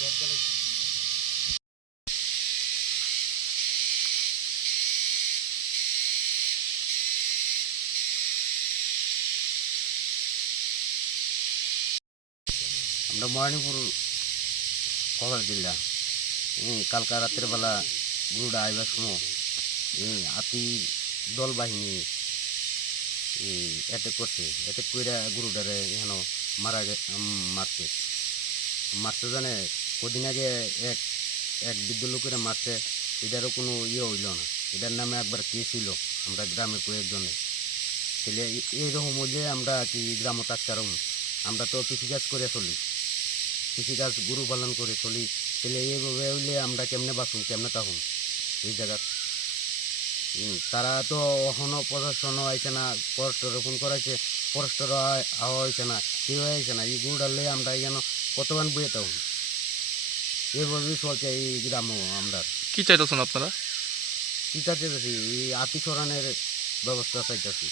দরকার আমরা মরানিপুর কভার জেলা এই কালকা রাত্রের বেলা গুরুডা আইবার সময় হাতি দল বাহিনী অ্যাটাক করছে। অ্যাটাক করে গুরুডারে এখানে মারা মারছে। মারছে জানে কদিন আগে এক এক বৃদ্ধ লোকেরা মারছে। এটারও কোনো ইয়ে হইল না। এটার নামে একবার কেস ছিল আমরা গ্রামে কয়েকজনে তাহলে এইরকম হইলে আমরা কি গ্রামে থাকতে পারব? আমরা তো কৃষিকাজ করে চলি। কৃষিকাজ গরু পালন করে চলি তাহলে এইভাবে হইলে আমরা কেমনে বাঁচুন কেমনে থাকুন এই জায়গা। তারা তো এখনও প্রদর্শনও আইছে না ফরেস্টর ফোন করাইছে ফরেস্টর আওয়া হয়েছে না কেউ আইছে না এই গরুটা লয়ে আমরা যেন কতক্ষণ বইয়ে থাকুন এইভাবেই চলছে এই গ্রাম আমরা কি চাইতেছেন আপনারা? কি চাইতেছি এই আতি সরানের ব্যবস্থা চাইতেছি।